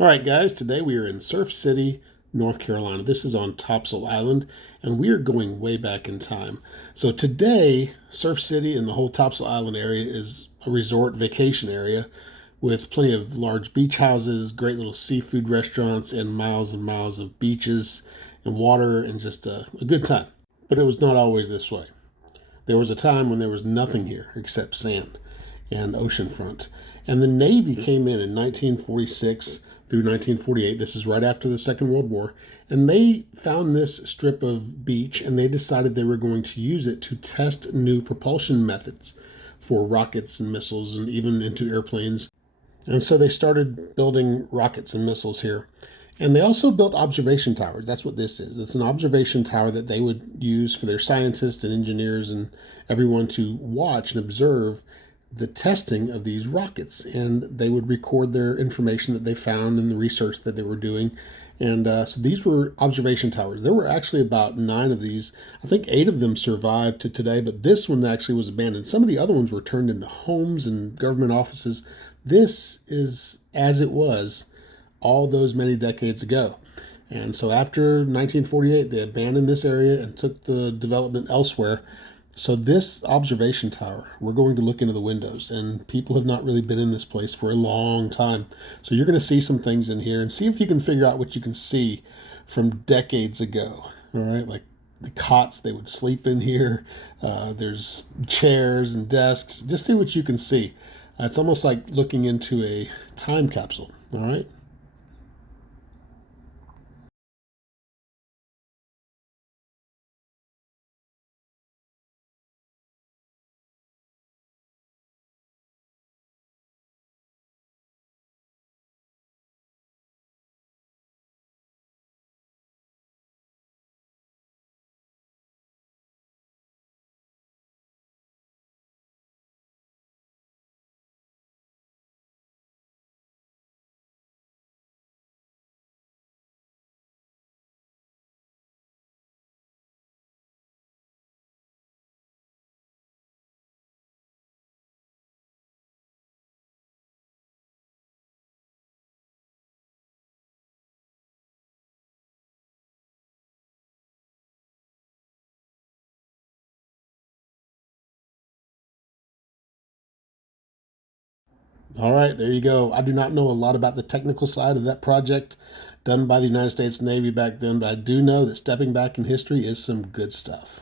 All right, guys, today we are in Surf City, North Carolina. This is on Topsail Island, and we are going way back in time. So today, Surf City and the whole Topsail Island area is a resort vacation area with plenty of large beach houses, great little seafood restaurants, and miles of beaches and water, and just a good time. But it was not always this way. There was a time when there was nothing here except sand and oceanfront. And the Navy came in 1946 through 1948. This is right after the Second World War. And they found this strip of beach and they decided they were going to use it to test new propulsion methods for rockets and missiles and even into airplanes. And so they started building rockets and missiles here. And they also built observation towers. That's what this is. It's an observation tower that they would use for their scientists and engineers and everyone to watch and observe the testing of these rockets. And they would record their information that they found in the research that they were doing. And so these were observation towers. There were actually about 9 of these. I think 8 of them survived to today, but this one actually was abandoned. Some of the other ones were turned into homes and government offices. This is as it was all those many decades ago. And so after 1948, they abandoned this area and took the development elsewhere. So this observation tower, we're going to look into the windows, and people have not really been in this place for a long time. So you're going to see some things in here and see if you can figure out what you can see from decades ago. All right, like the cots they would sleep in here. There's chairs and desks. Just see what you can see. It's almost like looking into a time capsule. All right. All right, there you go. I do not know a lot about the technical side of that project done by the United States Navy back then, but I do know that stepping back in history is some good stuff.